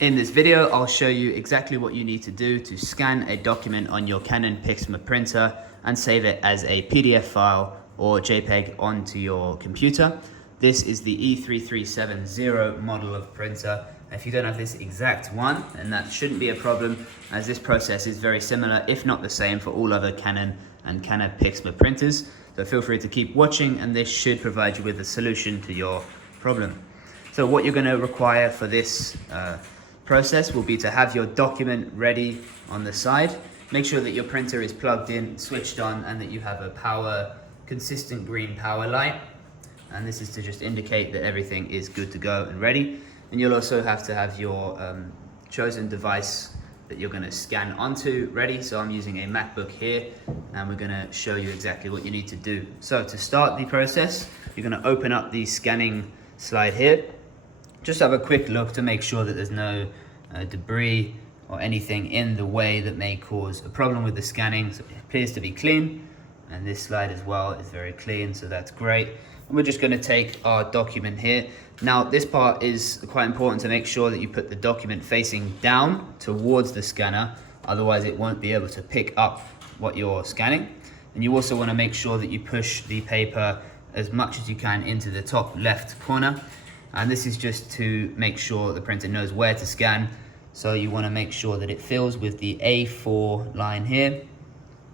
In this video, I'll show you exactly what you need to do to scan a document on your Canon Pixma printer and save it as a PDF file or JPEG onto your computer. This is the E3370 model of printer. If you don't have this exact one, then that shouldn't be a problem, as this process is very similar, if not the same, for all other Canon and Canon Pixma printers. So feel free to keep watching, and this should provide you with a solution to your problem. So what you're going to require for this process will be to have your document ready on the side. Make sure that your printer is plugged in, switched on, and that you have a consistent green power light. And this is to just indicate that everything is good to go and ready. And you'll also have to have your chosen device that you're going to scan onto ready. So I'm using a MacBook here, and we're going to show you exactly what you need to do. So to start the process, you're going to open up the scanning slide here. Just have a quick look to make sure that there's no debris or anything in the way that may cause a problem with the scanning. So it appears to be clean, and this slide as well is very clean, so that's great. And we're just going to take our document here. Now this part is quite important to make sure that you put the document facing down towards the scanner, otherwise it won't be able to pick up what you're scanning. And you also want to make sure that you push the paper as much as you can into the top left corner. And this is just to make sure the printer knows where to scan. So you want to make sure that it fills with the A4 line here.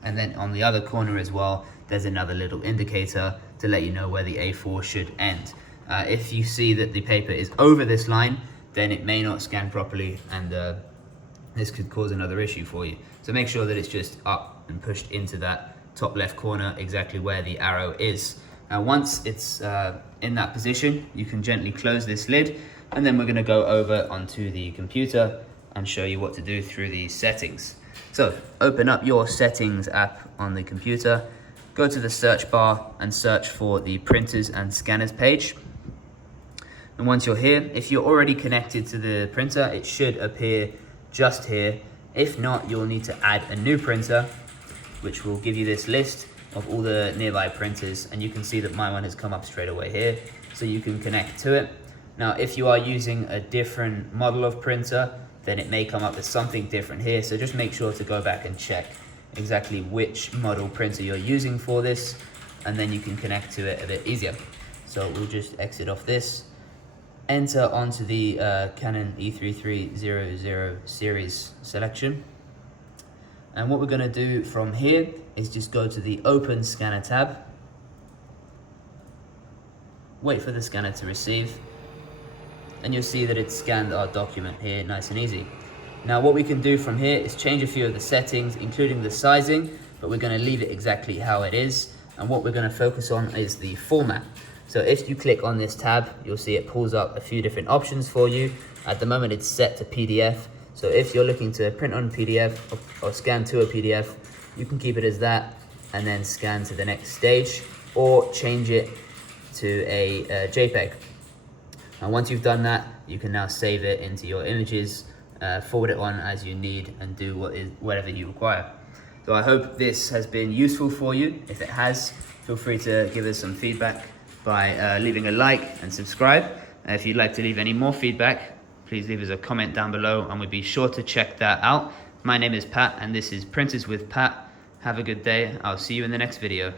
And then on the other corner as well, there's another little indicator to let you know where the A4 should end. If you see that the paper is over this line, then it may not scan properly, and this could cause another issue for you. So make sure that it's just up and pushed into that top left corner, exactly where the arrow is. Now once it's in that position, you can gently close this lid, and then we're going to go over onto the computer and show you what to do through the settings. So open up your settings app on the computer, go to the search bar and search for the printers and scanners page. And once you're here, if you're already connected to the printer, it should appear just here. If not, you'll need to add a new printer, which will give you this list of all the nearby printers, and you can see that my one has come up straight away here, so you can connect to it. Now if you are using a different model of printer, then it may come up with something different here, so just make sure to go back and check exactly which model printer you're using for this, and then you can connect to it a bit easier. So we'll just exit off this, enter onto the Canon E3300 series selection. And what we're going to do from here is just go to the Open Scanner tab, wait for the scanner to receive, and you'll see that it's scanned our document here, nice and easy. Now what we can do from here is change a few of the settings, including the sizing, but we're going to leave it exactly how it is. And what we're going to focus on is the format. So if you click on this tab, you'll see it pulls up a few different options for you. At the moment it's set to PDF. So if you're looking to print on PDF or scan to a PDF, you can keep it as that and then scan to the next stage, or change it to a JPEG. And once you've done that, you can now save it into your images, forward it on as you need, and do whatever you require. So I hope this has been useful for you. If it has, feel free to give us some feedback by leaving a like and subscribe. If you'd like to leave any more feedback, please leave us a comment down below, and we'll be sure to check that out. My name is Pat, and this is Printers with Pat. Have a good day. I'll see you in the next video.